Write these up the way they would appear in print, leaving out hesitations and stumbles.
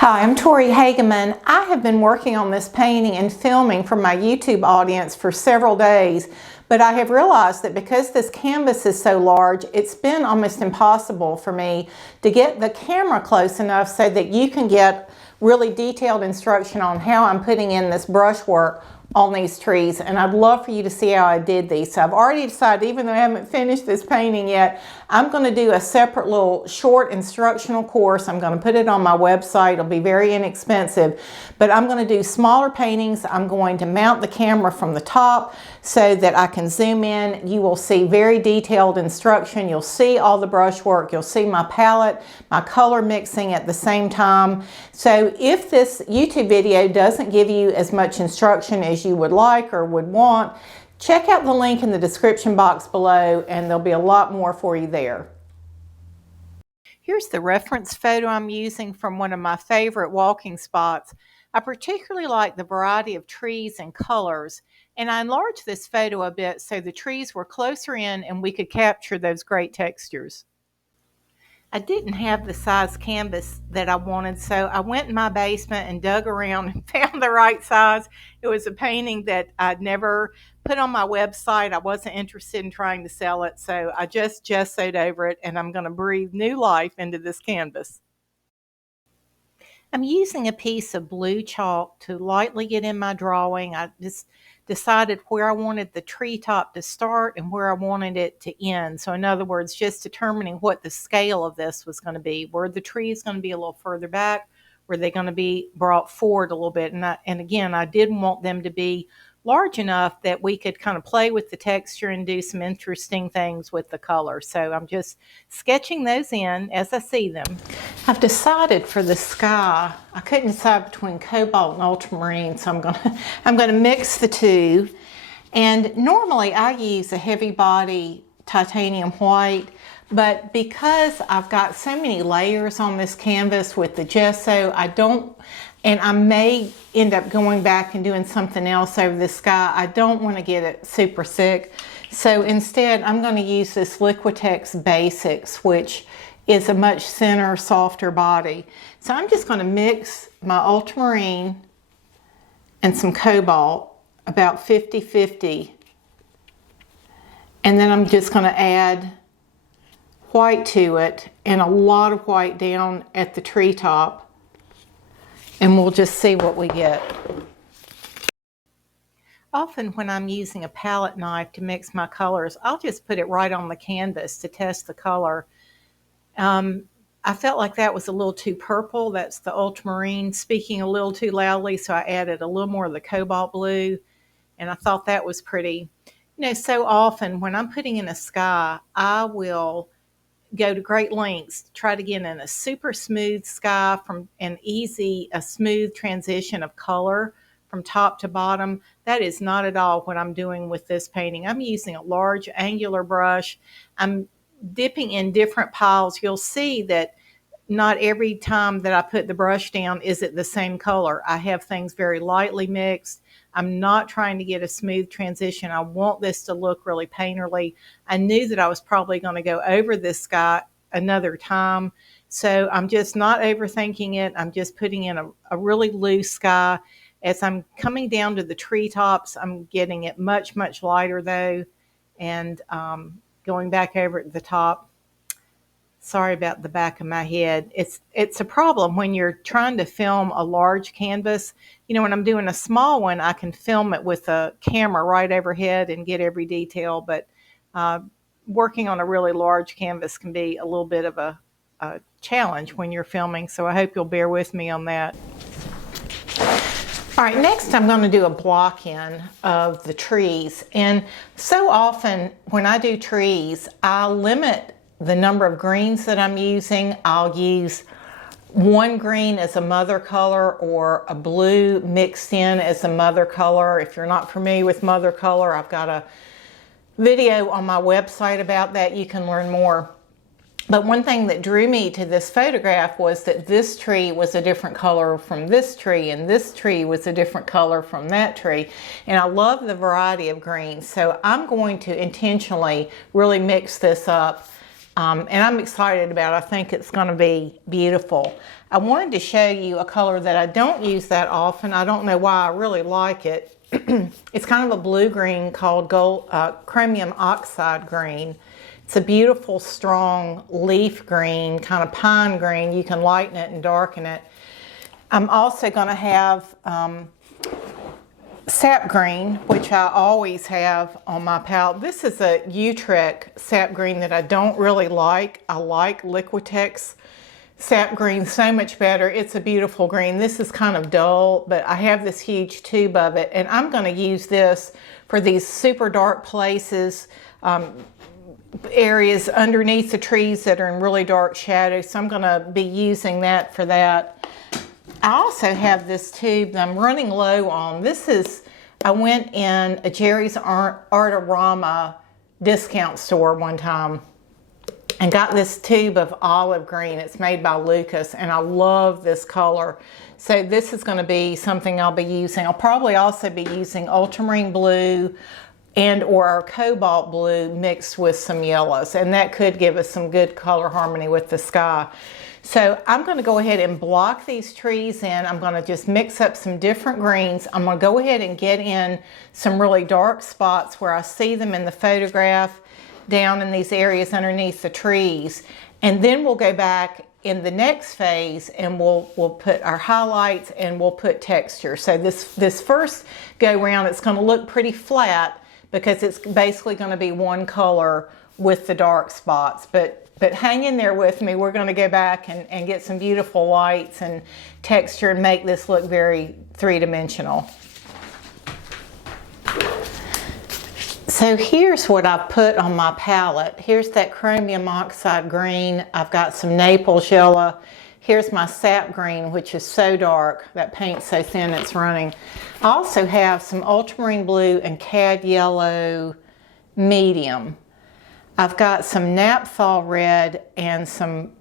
Hi, I'm Tori Hagaman. I have been working on this painting and filming for my YouTube audience for several days, but I have realized that because this canvas is so large, it's been almost impossible for me to get the camera close enough so that you can get really detailed instruction on how I'm putting in this brushwork on these trees, and I'd love for you to see how I did these. So I've already decided, even though I haven't finished this painting yet, I'm going to do a separate little short instructional course. I'm going to put it on my website. It'll be very inexpensive, but I'm going to do smaller paintings. I'm going to mount the camera from the top so that I can zoom in. You will see very detailed instruction. You'll see all the brushwork. You'll see my palette, my color mixing at the same time. So if this YouTube video doesn't give you as much instruction as you would like or would want, check out the link in the description box below and there'll be a lot more for you there. Here's the reference photo I'm using from one of my favorite walking spots. I particularly like the variety of trees and colors, and I enlarged this photo a bit so the trees were closer in and we could capture those great textures. I didn't have the size canvas that I wanted, so I went in my basement and dug around and found the right size. It was a painting that I'd never put on my website. I wasn't interested in trying to sell it, so I just gessoed over it, and I'm going to breathe new life into this canvas. I'm using a piece of blue chalk to lightly get in my drawing. I just decided where I wanted the treetop to start and where I wanted it to end. So in other words, just determining what the scale of this was going to be. Were the trees going to be a little further back? Were they going to be brought forward a little bit? And again, I didn't want them to be large enough that we could kind of play with the texture and do some interesting things with the color. So I'm just sketching those in as I see them. I've decided for the sky, I couldn't decide between cobalt and ultramarine, so I'm gonna mix the two. And normally I use a heavy body titanium white, but because I've got so many layers on this canvas with the gesso, and I may end up going back and doing something else over the sky. I don't want to get it super thick. So instead, I'm going to use this Liquitex Basics, which is a much thinner, softer body. So I'm just going to mix my ultramarine and some cobalt, about 50-50. And then I'm just going to add white to it and a lot of white down at the treetop. And we'll just see what we get. Often when I'm using a palette knife to mix my colors, I'll just put it right on the canvas to test the color. I felt like that was a little too purple. That's the ultramarine speaking a little too loudly, so I added a little more of the cobalt blue, and I thought that was pretty. You know, so often when I'm putting in a sky, I will go to great lengths to try to get in a super smooth sky from a smooth transition of color from top to bottom. That is not at all what I'm doing with this painting. I'm using a large angular brush. I'm dipping in different piles. You'll see that not every time that I put the brush down is it the same color. I have things very lightly mixed. I'm not trying to get a smooth transition. I want this to look really painterly. I knew that I was probably going to go over this sky another time, so I'm just not overthinking it. I'm just putting in a really loose sky. As I'm coming down to the treetops, I'm getting it much, much lighter though, and going back over at the top. Sorry about the back of my head. It's a problem when you're trying to film a large canvas. You know, when I'm doing a small one, I can film it with a camera right overhead and get every detail, but working on a really large canvas can be a little bit of a challenge when you're filming, so I hope you'll bear with me on that. All right, next I'm going to do a block in of the trees, and so often when I do trees, I limit the number of greens that I'm using. I'll use one green as a mother color or a blue mixed in as a mother color. If you're not familiar with mother color, I've got a video on my website about that. You can learn more. But one thing that drew me to this photograph was that this tree was a different color from this tree, and this tree was a different color from that tree. And I love the variety of greens. So I'm going to intentionally really mix this up and I'm excited about it. I think it's going to be beautiful. I wanted to show you a color that I don't use that often. I don't know why I really like it. It's kind of a blue-green called chromium oxide green. It's a beautiful, strong leaf green, kind of pine green. You can lighten it and darken it. I'm also going to have sap green, which I always have on my palette. This is a Utrecht sap green that I don't really like. I like Liquitex sap green so much better. It's a beautiful green. This is kind of dull, but I have this huge tube of it, and I'm going to use this for these super dark places, areas underneath the trees that are in really dark shadow. So I'm going to be using that for that. I also have this tube that I'm running low on. I went in a Jerry's Artarama discount store one time and got this tube of olive green. It's made by Lucas, and I love this color. So this is going to be something I'll be using. I'll probably also be using ultramarine blue and or our cobalt blue mixed with some yellows, and that could give us some good color harmony with the sky. So I'm going to go ahead and block these trees in. I'm going to just mix up some different greens. I'm going to go ahead and get in some really dark spots where I see them in the photograph down in these areas underneath the trees. And then we'll go back in the next phase and we'll put our highlights and we'll put texture. So this first go round, it's going to look pretty flat because it's basically going to be one color with the dark spots. But hang in there with me. We're going to go back and get some beautiful lights and texture and make this look very three-dimensional. So here's what I've put on my palette. Here's that chromium oxide green. I've got some Naples yellow. Here's my sap green, which is so dark. That paint's so thin it's running. I also have some ultramarine blue and cad yellow medium. I've got some naphthol red and some,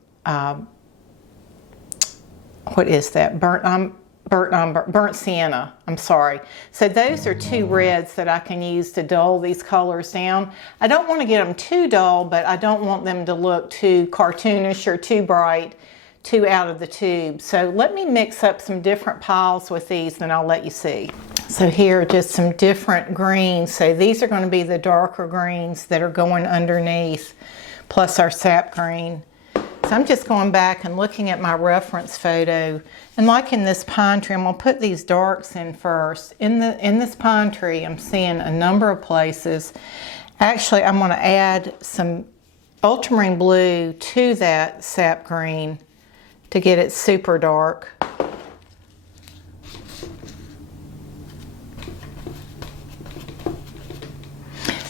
what is that? Burnt sienna, I'm sorry. So those are two reds that I can use to dull these colors down. I don't want to get them too dull, but I don't want them to look too cartoonish or too bright, too out of the tube. So let me mix up some different piles with these and I'll let you see. So here are just some different greens. So these are going to be the darker greens that are going underneath, plus our sap green. So I'm just going back and looking at my reference photo. And like in this pine tree, I'm going to put these darks in first. In this pine tree, I'm seeing a number of places. Actually, I'm going to add some ultramarine blue to that sap green to get it super dark.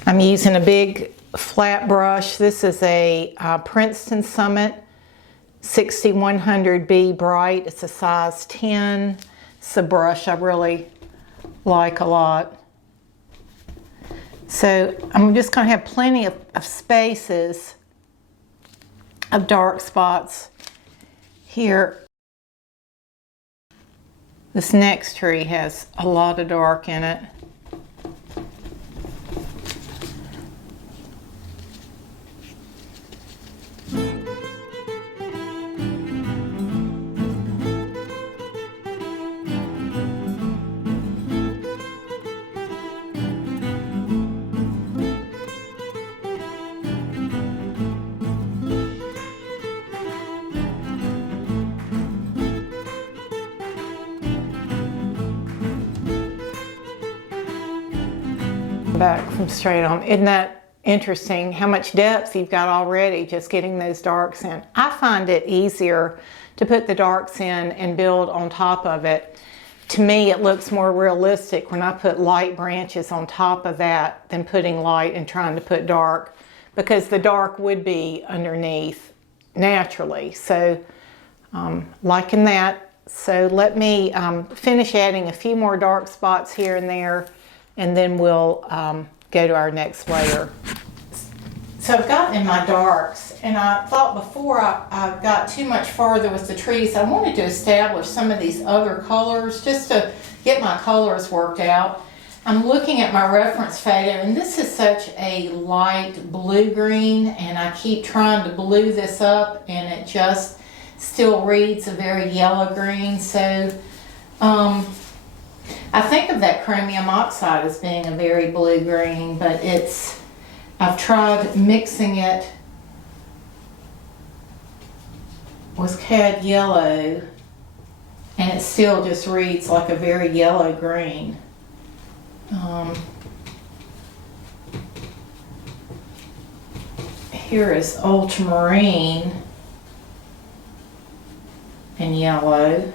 I'm using a big flat brush. This is a Princeton Summit 6100B Bright. It's a size 10. It's a brush I really like a lot. So I'm just going to have plenty of spaces of dark spots here. This next tree has a lot of dark in it. Back from straight on. Isn't that interesting how much depth you've got already just getting those darks in? I find it easier to put the darks in and build on top of it. To me, it looks more realistic when I put light branches on top of that than putting light and trying to put dark, because the dark would be underneath naturally. So liking that. So let me finish adding a few more dark spots here and there, and then we'll go to our next layer. So I've gotten in my darks, and I thought before I got too much farther with the trees, I wanted to establish some of these other colors just to get my colors worked out. I'm looking at my reference photo, and this is such a light blue green, and I keep trying to blue this up and it just still reads a very yellow green. So I think of that chromium oxide as being a very blue green, but I've tried mixing it with cad yellow and it still just reads like a very yellow green. Here is ultramarine and yellow.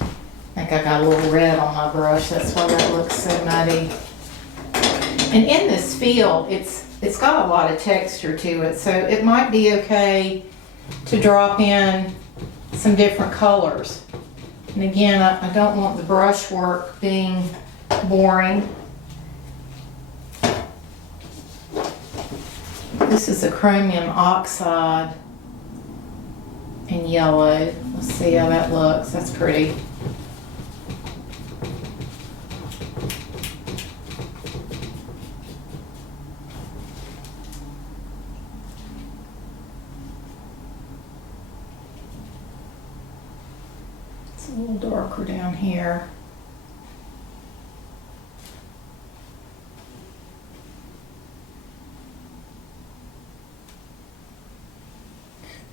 I think I got a little red on my brush, that's why that looks so muddy. And in this field, it's got a lot of texture to it, so it might be okay to drop in some different colors. And again, I don't want the brushwork being boring. This is a chromium oxide in yellow. Let's see how that looks. That's pretty. It's a little darker down here.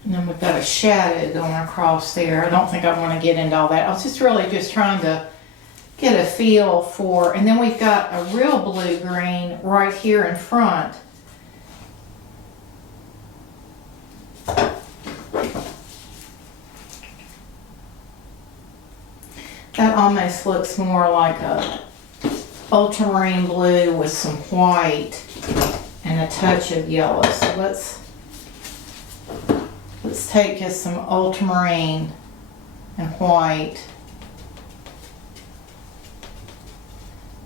And then we've got a shadow going across there. I don't think I want to get into all that. I was just really just trying to get a feel for, and then we've got a real blue-green right here in front. That almost looks more like a ultramarine blue with some white and a touch of yellow. So let's take just some ultramarine and white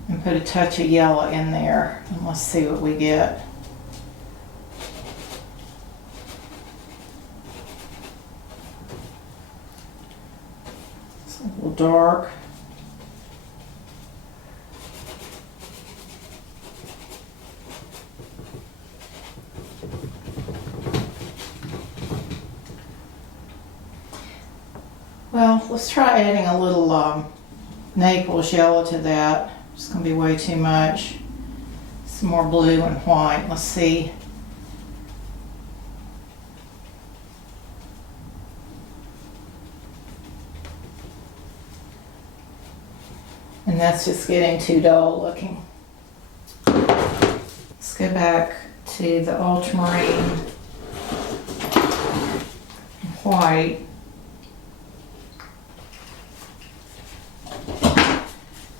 and put a touch of yellow in there, and let's see what we get. It's a little dark. Well, let's try adding a little Naples yellow to that. It's going to be way too much. Some more blue and white. Let's see. And that's just getting too dull looking. Let's go back to the ultramarine and white.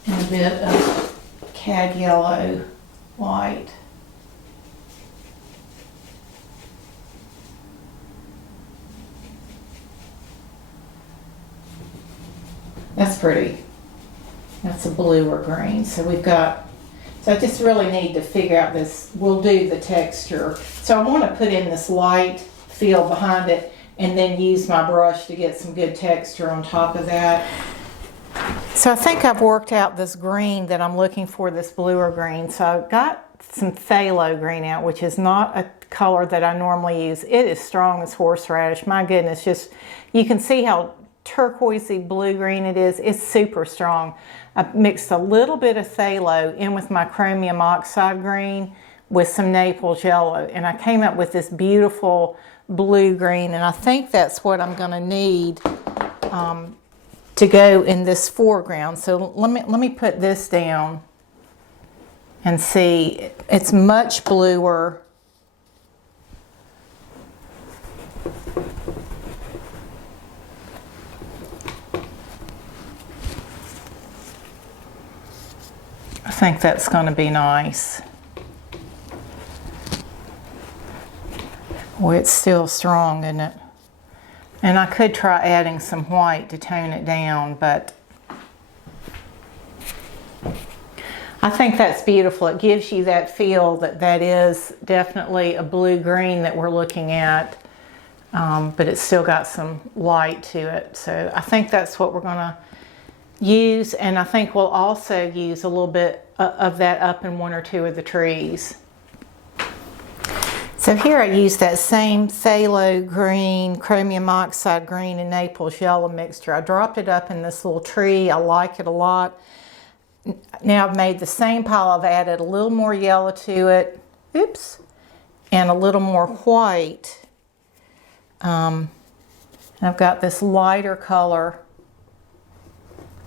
And a bit of cad yellow white. That's pretty. That's a blue or green. So we've got, so I just really need to figure out this, we'll do the texture. So I want to put in this light feel behind it and then use my brush to get some good texture on top of that. So I think I've worked out this green that I'm looking for, this blue or green. So I've got some phthalo green out, which is not a color that I normally use. It is strong as horseradish. My goodness, just, you can see how turquoisey blue-green it is. It's super strong. I mixed a little bit of phthalo in with my chromium oxide green with some Naples yellow, and I came up with this beautiful blue-green, and I think that's what I'm going to need to go in this foreground. So let me put this down and see. It's much bluer. I think that's going to be nice. Boy, it's still strong, isn't it? And I could try adding some white to tone it down, but I think that's beautiful. It gives you that feel that that is definitely a blue-green that we're looking at, but it's still got some light to it. So I think that's what we're going to use, and I think we'll also use a little bit of that up in one or two of the trees. So here I used that same phthalo green, chromium oxide green, and Naples yellow mixture. I dropped it up in this little tree. I like it a lot. Now I've made the same pile. I've added a little more yellow to it. Oops. And a little more white. I've got this lighter color.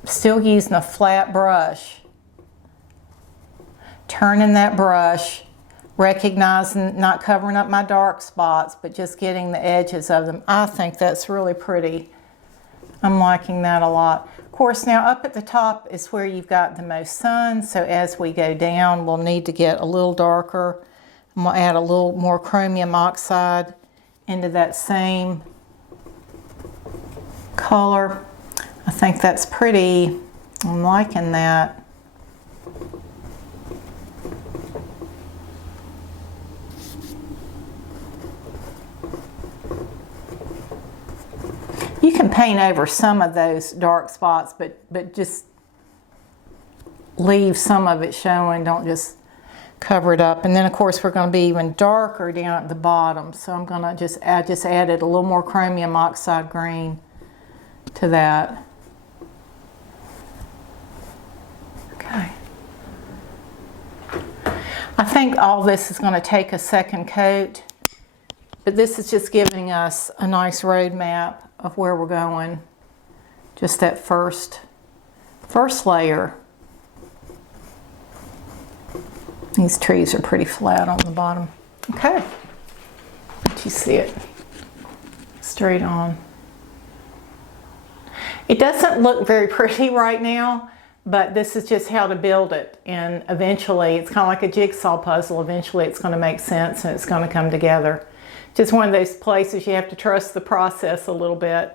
Still using a flat brush. Turning that brush. Recognizing, not covering up my dark spots, but just getting the edges of them. I think that's really pretty. I'm liking that a lot. Of course, now up at the top is where you've got the most sun, so as we go down, we'll need to get a little darker. I'm going to add a little more chromium oxide into that same color. I think that's pretty. I'm liking that. You can paint over some of those dark spots, but just leave some of it showing. Don't just cover it up. And then of course we're going to be even darker down at the bottom. So I'm going to just added a little more chromium oxide green to that. Okay. I think all this is going to take a second coat, but this is just giving us a nice roadmap of where we're going. Just that first layer. These trees are pretty flat on the bottom. Okay, let you see it straight on. It doesn't look very pretty right now, but this is just how to build it, and eventually it's kind of like a jigsaw puzzle. Eventually it's going to make sense and it's going to come together. Just one of those places you have to trust the process a little bit.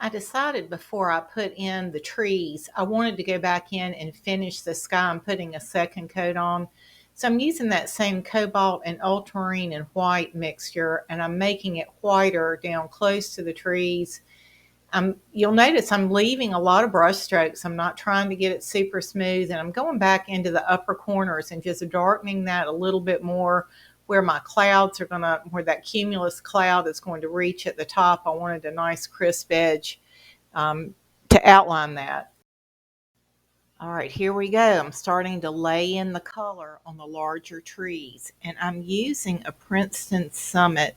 I decided before I put in the trees, I wanted to go back in and finish the sky. I'm putting a second coat on. So I'm using that same cobalt and ultramarine and white mixture, and I'm making it whiter down close to the trees. You'll notice I'm leaving a lot of brush strokes. I'm not trying to get it super smooth, and I'm going back into the upper corners and just darkening that a little bit more, where my clouds are going to, where that cumulus cloud is going to reach at the top. I wanted a nice crisp edge to outline that. All right, here we go. I'm starting to lay in the color on the larger trees, and I'm using a Princeton Summit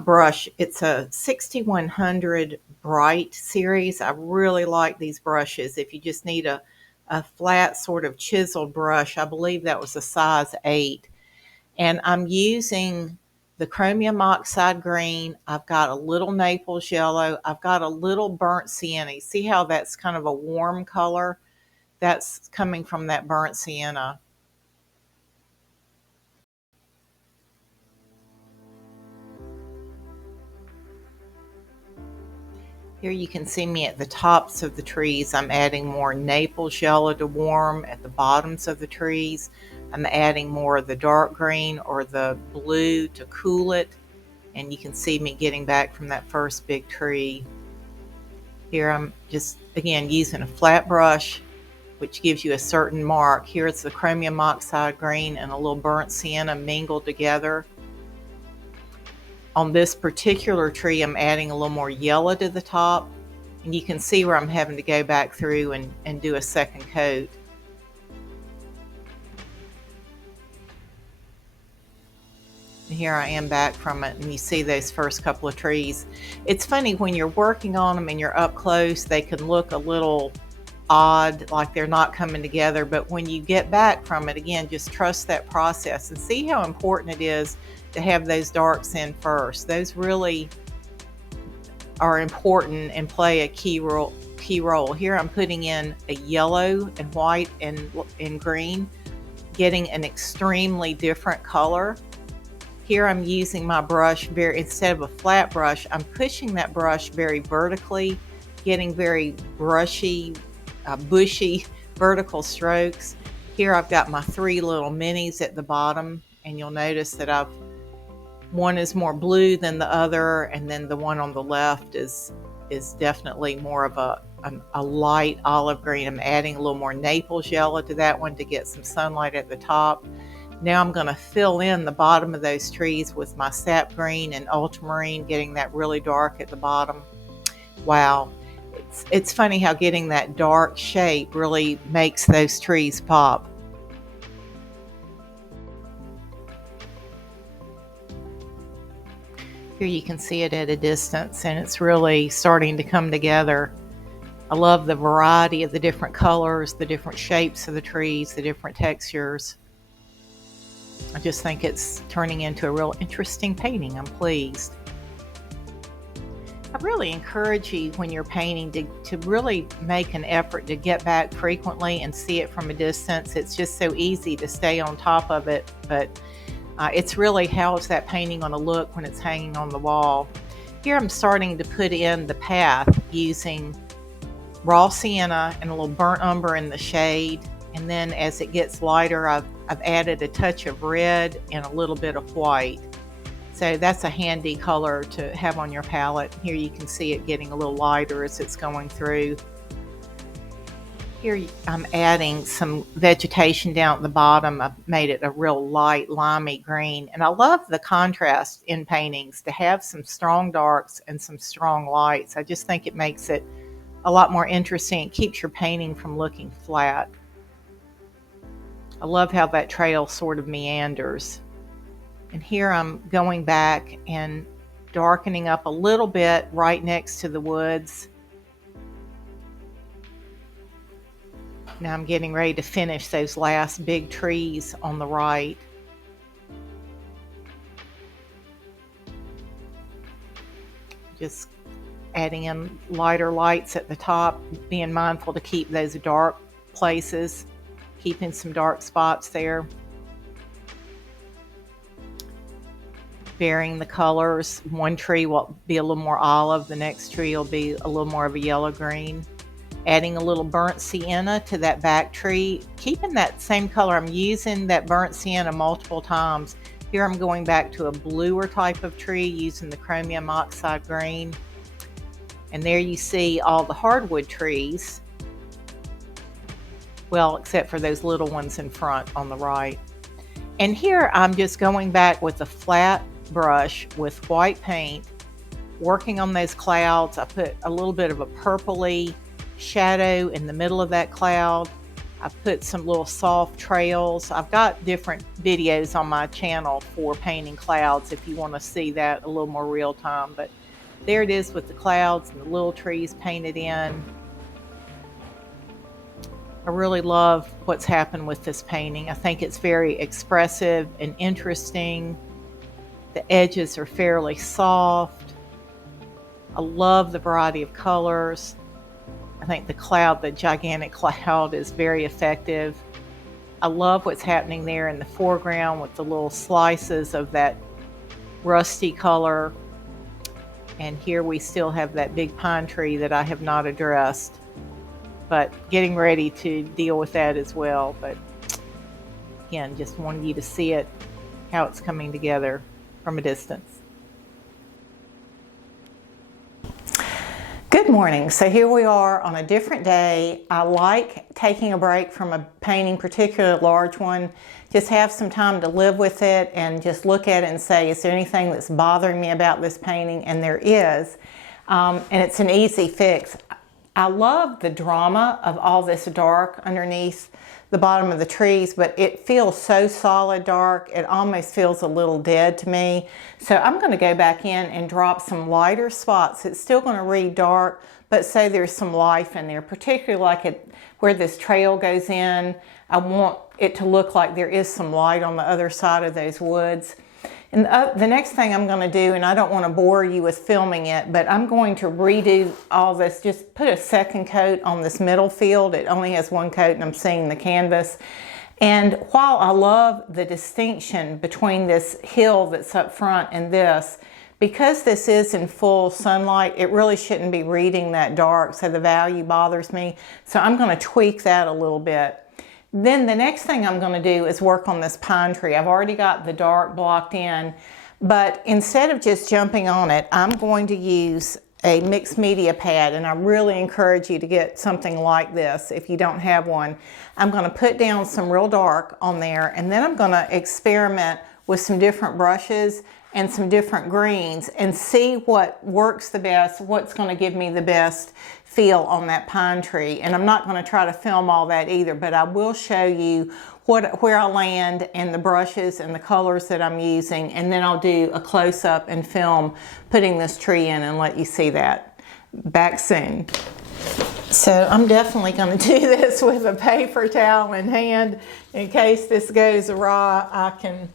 brush. It's a 6100 Bright series. I really like these brushes. If you just need a flat sort of chiseled brush, I believe that was a size 8. And I'm using the chromium oxide green. I've got a little Naples yellow. I've got a little burnt sienna. See how that's kind of a warm color? That's coming from that burnt sienna. Here you can see me at the tops of the trees. I'm adding more Naples yellow to warm at the bottoms of the trees. I'm adding more of the dark green or the blue to cool it. And you can see me getting back from that first big tree. Here I'm just, again, using a flat brush, which gives you a certain mark. Here it's the chromium oxide green and a little burnt sienna mingled together. On this particular tree, I'm adding a little more yellow to the top, and you can see where I'm having to go back through and do a second coat. And here I am back from it, and you see those first couple of trees. It's funny, when you're working on them and you're up close, they can look a little odd, like they're not coming together, but when you get back from it, again, just trust that process and see how important it is to have those darks in first. Those really are important and play a key role. Here I'm putting in a yellow and white and green, getting an extremely different color. Here I'm using my brush instead of a flat brush, I'm pushing that brush very vertically, getting very brushy, bushy vertical strokes. Here I've got my 3 little minis at the bottom, and you'll notice that one is more blue than the other, and then the one on the left is definitely more of a light olive green. I'm adding a little more Naples yellow to that one to get some sunlight at the top. Now I'm going to fill in the bottom of those trees with my sap green and ultramarine, getting that really dark at the bottom. Wow, it's funny how getting that dark shape really makes those trees pop. Here you can see it at a distance, and it's really starting to come together. I love the variety of the different colors, the different shapes of the trees, the different textures. I just think it's turning into a real interesting painting. I'm pleased. I really encourage you when you're painting to really make an effort to get back frequently and see it from a distance. It's just so easy to stay on top of it, but it's really how is that painting going to look when it's hanging on the wall. Here I'm starting to put in the path using raw sienna and a little burnt umber in the shade, and then as it gets lighter I've added a touch of red and a little bit of white. So that's a handy color to have on your palette. Here you can see it getting a little lighter as it's going through. Here I'm adding some vegetation down at the bottom. I've made it a real light limey green, and I love the contrast in paintings to have some strong darks and some strong lights. I just think it makes it a lot more interesting. It keeps your painting from looking flat. I love how that trail sort of meanders. And here I'm going back and darkening up a little bit right next to the woods. Now I'm getting ready to finish those last big trees on the right. Just adding in lighter lights at the top, being mindful to keep those dark places, keeping some dark spots there. Varying the colors. One tree will be a little more olive, the next tree will be a little more of a yellow green. Adding a little burnt sienna to that back tree, keeping that same color. I'm using that burnt sienna multiple times. Here I'm going back to a bluer type of tree using the chromium oxide green. And there you see all the hardwood trees. Well, except for those little ones in front on the right. And here I'm just going back with a flat brush with white paint, working on those clouds. I put a little bit of a purpley shadow in the middle of that cloud. I put some little soft trails. I've got different videos on my channel for painting clouds if you want to see that a little more real time. But there it is with the clouds and the little trees painted in. I really love what's happened with this painting. I think it's very expressive and interesting. The edges are fairly soft. I love the variety of colors. I think the gigantic cloud is very effective. I love what's happening there in the foreground with the little slices of that rusty color. And here we still have that big pine tree that I have not addressed, but getting ready to deal with that as well. But again, just wanted you to see it, how it's coming together from a distance. Good morning. So here we are on a different day. I like taking a break from a painting, particularly a large one. Just have some time to live with it and just look at it and say, is there anything that's bothering me about this painting? And there is. And it's an easy fix. I love the drama of all this dark underneath the bottom of the trees, but it feels so solid dark, it almost feels a little dead to me. So I'm going to go back in and drop some lighter spots. It's still going to read dark, but say there's some life in there, particularly like where this trail goes in. I want it to look like there is some light on the other side of those woods. And the next thing I'm going to do, and I don't want to bore you with filming it, but I'm going to redo all this, just put a second coat on this middle field. It only has one coat and I'm seeing the canvas. And while I love the distinction between this hill that's up front and this, because this is in full sunlight, it really shouldn't be reading that dark, so the value bothers me. So I'm going to tweak that a little bit. Then the next thing I'm going to do is work on this pine tree. I've already got the dark blocked in, but instead of just jumping on it, I'm going to use a mixed media pad, and I really encourage you to get something like this if you don't have one. I'm going to put down some real dark on there, and then I'm going to experiment with some different brushes and some different greens and see what works the best, what's going to give me the best feel on that pine tree. And I'm not going to try to film all that either, but I will show you where I land and the brushes and the colors that I'm using, and then I'll do a close-up and film putting this tree in and let you see that. Back soon. So I'm definitely going to do this with a paper towel in hand in case this goes awry. I can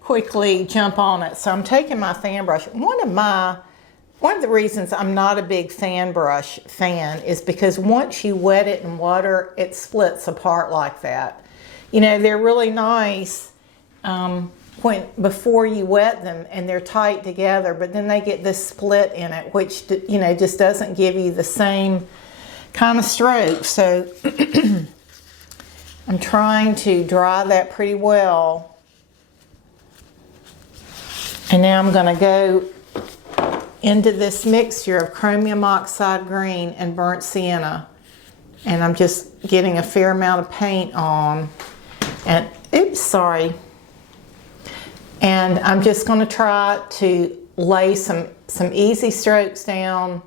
quickly jump on it. So I'm taking my fan brush. One of the reasons I'm not a big fan brush fan is because once you wet it in water, it splits apart like that. You know, they're really nice before you wet them, and they're tight together, but then they get this split in it, which, you know, just doesn't give you the same kind of stroke. So I'm trying to dry that pretty well. And now I'm going to go into this mixture of chromium oxide green and burnt sienna. And I'm just getting a fair amount of paint on. And, oops, sorry. And I'm just going to try to lay some easy strokes down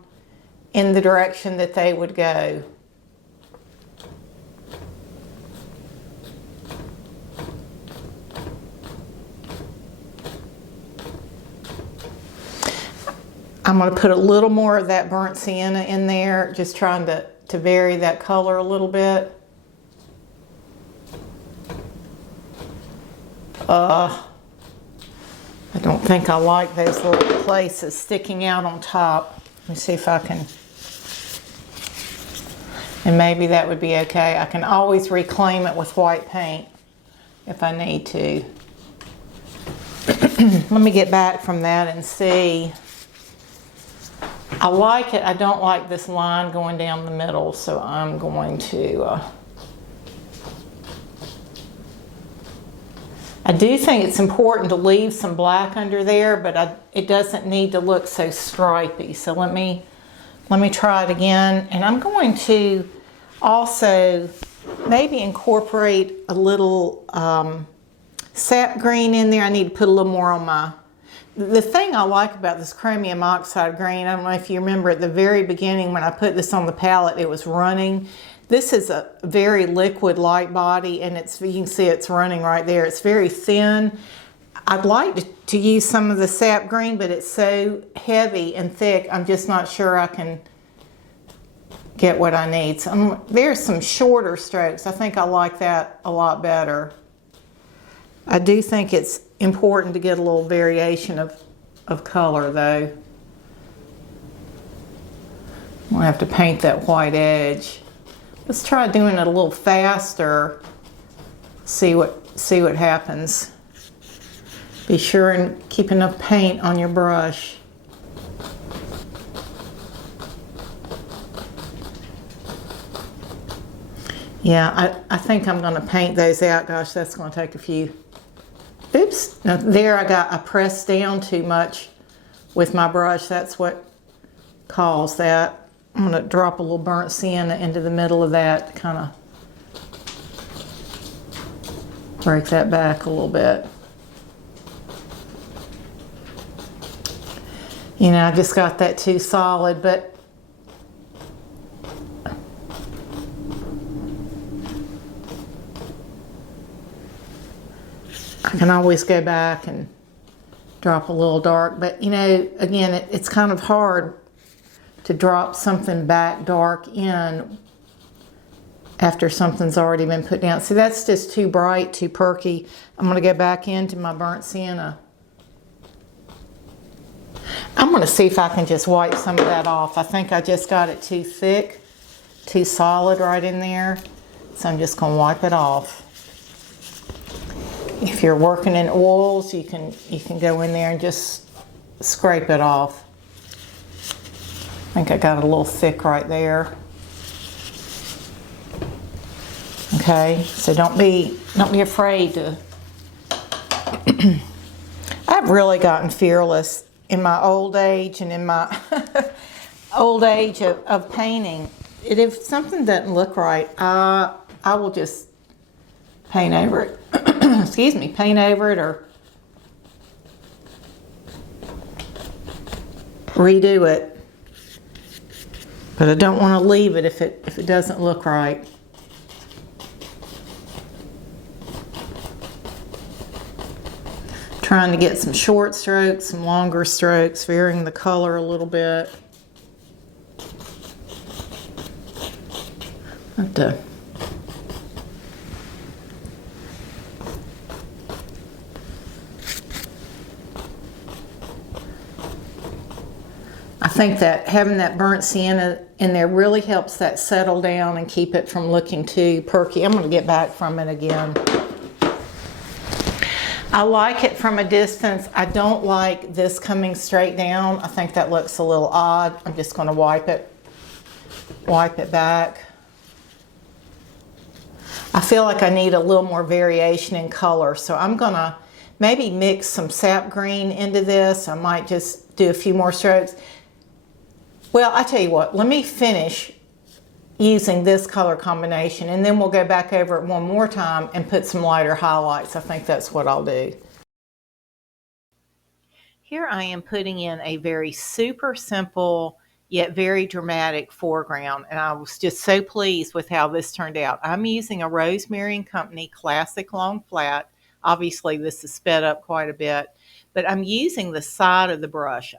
in the direction that they would go. I'm going to put a little more of that burnt sienna in there, just trying to vary that color a little bit. I don't think I like those little places sticking out on top. Let me see if I can, and maybe that would be okay. I can always reclaim it with white paint if I need to. Let me get back from that and see. I like it. I don't like this line going down the middle, so I'm going to I do think it's important to leave some black under there, but it doesn't need to look so stripy. So let me try it again. And I'm going to also maybe incorporate a little sap green in there. I need to put a little more on my... The thing I like about this chromium oxide green, I don't know if you remember at the very beginning when I put this on the palette, it was running. This is a very liquid light body, and you can see it's running right there. It's very thin. I'd like to use some of the sap green, but it's so heavy and thick, I'm just not sure I can get what I need. So there's some shorter strokes. I think I like that a lot better. I do think it's important to get a little variation of color, though. I'm going to have to paint that white edge. Let's try doing it a little faster. See what happens. Be sure and keep enough paint on your brush. Yeah, I think I'm going to paint those out. Gosh, that's going to take a few. Oops. Now there I pressed down too much with my brush. That's what caused that. I'm going to drop a little burnt sienna into the middle of that to kind of break that back a little bit. You know, I just got that too solid, but I can always go back and drop a little dark. But, you know, again, it's kind of hard to drop something back dark in after something's already been put down. See, that's just too bright, too perky. I'm going to go back into my burnt sienna. I'm going to see if I can just wipe some of that off. I think I just got it too thick, too solid right in there. So I'm just going to wipe it off. If you're working in oils, you can go in there and just scrape it off. I think I got it a little thick right there. Okay, so don't be afraid to. I've really gotten fearless in my old age and in my old age of painting. If something doesn't look right, I will just paint over it. Excuse me, paint over it or redo it. But I don't want to leave it if it doesn't look right. Trying to get some short strokes, some longer strokes, varying the color a little bit. I think that having that burnt sienna in there really helps that settle down and keep it from looking too perky. I'm going to get back from it again. I like it from a distance. I don't like this coming straight down. I think that looks a little odd. I'm just going to wipe it back. I feel like I need a little more variation in color, so I'm going to maybe mix some sap green into this. I might just do a few more strokes. Well, I tell you what, let me finish using this color combination and then we'll go back over it one more time and put some lighter highlights. I think that's what I'll do. Here I am putting in a very super simple yet very dramatic foreground, and I was just so pleased with how this turned out. I'm using a Rosemary & Company classic long flat. Obviously this is sped up quite a bit, but I'm using the side of the brush.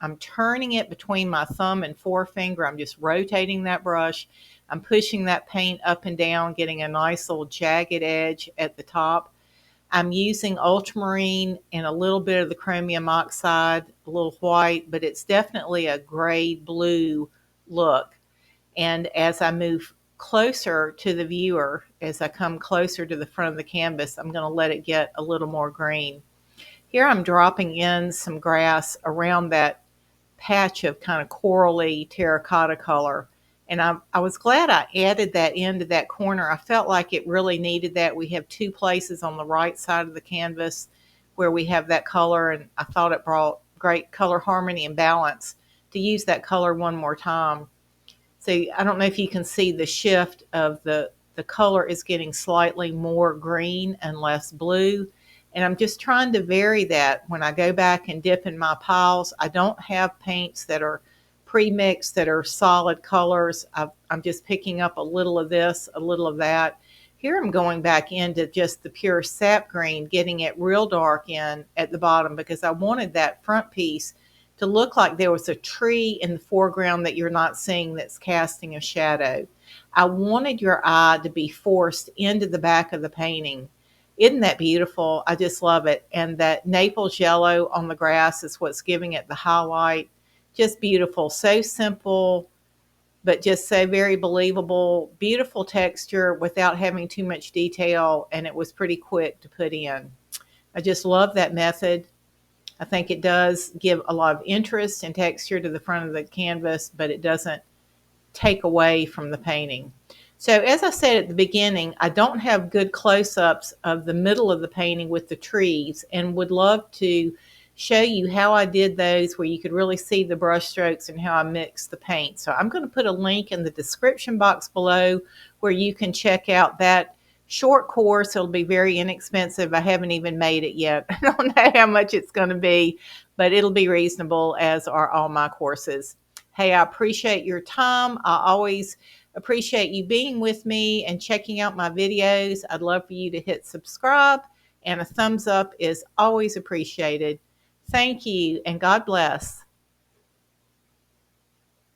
I'm turning it between my thumb and forefinger. I'm just rotating that brush. I'm pushing that paint up and down, getting a nice little jagged edge at the top. I'm using ultramarine and a little bit of the chromium oxide, a little white, but it's definitely a gray blue look. And as I move closer to the viewer, as I come closer to the front of the canvas, I'm going to let it get a little more green. Here I'm dropping in some grass around that patch of kind of corally terracotta color. And I was glad I added that into that corner. I felt like it really needed that. We have two places on the right side of the canvas where we have that color, and I thought it brought great color harmony and balance to use that color one more time. So I don't know if you can see the shift of the color is getting slightly more green and less blue. And I'm just trying to vary that when I go back and dip in my piles. I don't have paints that are pre-mixed that are solid colors. I'm just picking up a little of this, a little of that. Here I'm going back into just the pure sap green, getting it real dark in at the bottom because I wanted that front piece to look like there was a tree in the foreground that you're not seeing that's casting a shadow. I wanted your eye to be forced into the back of the painting. Isn't that beautiful? I just love it. And that Naples yellow on the grass is what's giving it the highlight. Just beautiful. So simple, but just so very believable. Beautiful texture without having too much detail. And it was pretty quick to put in. I just love that method. I think it does give a lot of interest and texture to the front of the canvas, but it doesn't take away from the painting. So as I said at the beginning, I don't have good close-ups of the middle of the painting with the trees and would love to show you how I did those where you could really see the brush strokes and how I mixed the paint. So I'm going to put a link in the description box below where you can check out that short course. It'll be very inexpensive. I haven't even made it yet. I don't know how much it's going to be, but it'll be reasonable, as are all my courses. Hey, I appreciate your time. I always appreciate you being with me and checking out my videos. I'd love for you to hit subscribe, and a thumbs up is always appreciated. Thank you, and God bless.